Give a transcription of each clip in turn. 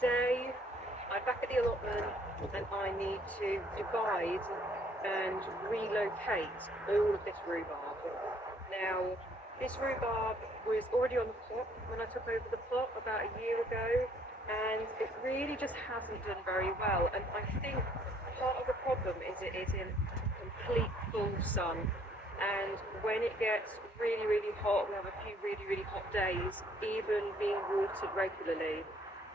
today I'm back at the allotment and I need to divide and relocate all of this rhubarb. Now, this rhubarb was already on the plot when I took over the plot about a year ago, and it really just hasn't done very well. And I think part of the problem is it is in complete full sun. And when it gets really, really hot, we have a few really, really hot days, even being watered regularly,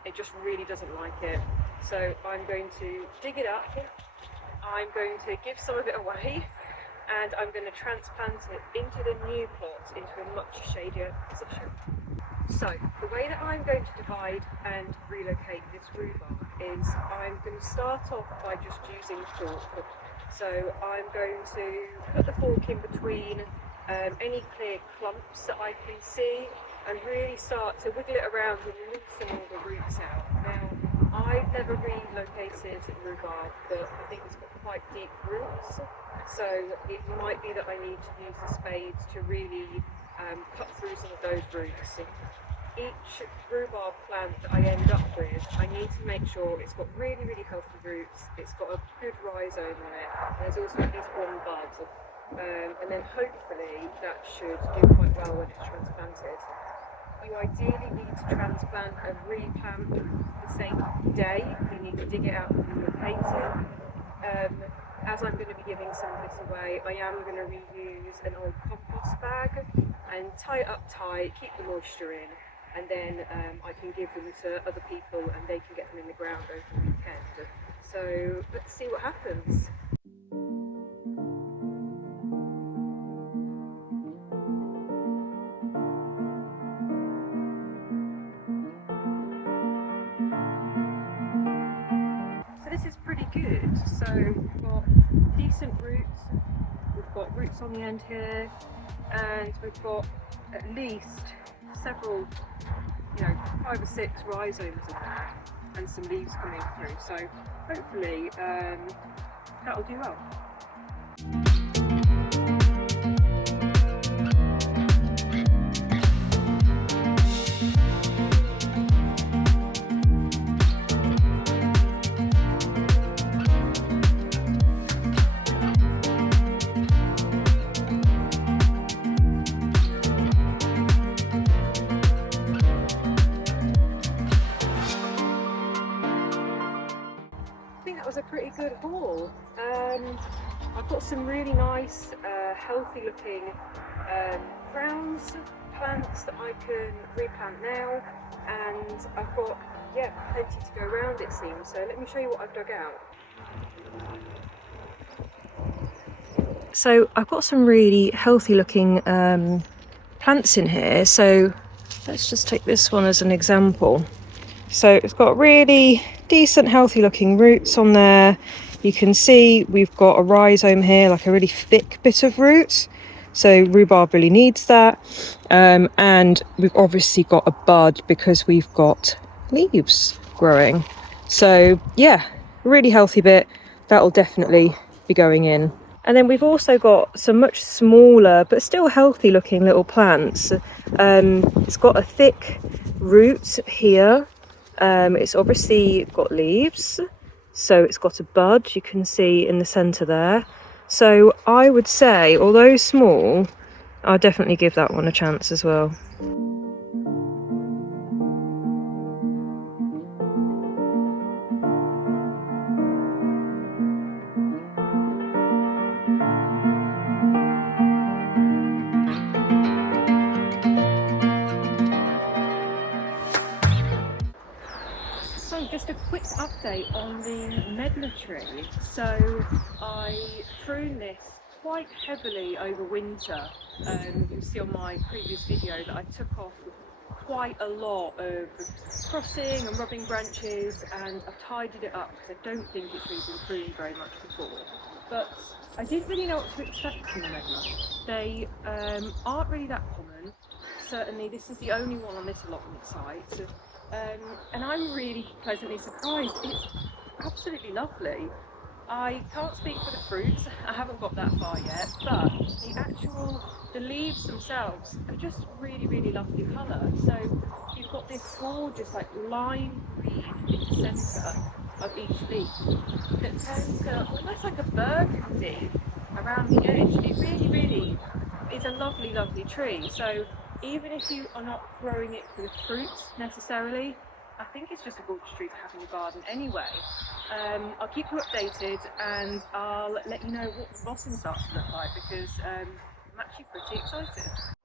it just really doesn't like it. So I'm going to dig it up, I'm going to give some of it away, and I'm going to transplant it into the new plot into a much shadier position. So the way that I'm going to divide and relocate this rhubarb is I'm going to start off by just using a fork. So I'm going to put the fork in between any clear clumps that I can see and really start to wiggle it around and loosen all the roots out. Now, I've never relocated rhubarb, but I think it's got quite deep roots, so it might be that I need to use the spades to really cut through some of those roots. Each rhubarb plant that I end up with, I need to make sure it's got really, really healthy roots, it's got a good rhizome on it, and there's also at least one bud. And then hopefully that should do quite well when it's transplanted. You ideally need to transplant and replant the same day. You need to dig it out and relocate it. As I'm going to be giving some of this away, I am going to reuse an old compost bag and tie it up tight, keep the moisture in, and then I can give them to other people and they can get them in the ground over the weekend. So let's see what happens. This is pretty good. So we've got decent roots, we've got roots on the end here, and we've got at least several, 5 or 6 rhizomes in there and some leaves coming through. So hopefully that'll do well. Was a pretty good haul. I've got some really nice healthy looking crowns plants that I can replant now, and I've got plenty to go around it seems. So let me show you what I've dug out. So I've got some really healthy looking plants in here, so let's just take this one as an example. So it's got really decent healthy looking roots on there. You can see we've got a rhizome here, like a really thick bit of roots, so rhubarb really needs that. And we've obviously got a bud because we've got leaves growing. So yeah, really healthy bit, that'll definitely be going in. And then we've also got some much smaller but still healthy looking little plants. It's got a thick root here. It's obviously got leaves, so it's got a bud, you can see in the centre there. So I would say, although small, I'll definitely give that one a chance as well. So just a quick update on the medlar tree. So I pruned this quite heavily over winter. You'll see on my previous video that I took off quite a lot of crossing and rubbing branches, and I've tidied it up because I don't think it's really been pruned very much before. But I didn't really know what to expect from the medlar. They aren't really that common. Certainly this is the only one on this allotment site. And I'm really pleasantly surprised. It's absolutely lovely. I can't speak for the fruits, I haven't got that far yet, but the actual the leaves themselves are just really, really lovely colour. So you've got this gorgeous like lime green in the centre of each leaf that turns to almost like a burgundy around the edge. It really, really is a lovely, lovely tree. So even if you are not growing it for the fruits necessarily, I think it's just a gorgeous tree to have in your garden anyway. I'll keep you updated and I'll let you know what the blossom starts to look like because I'm actually pretty excited.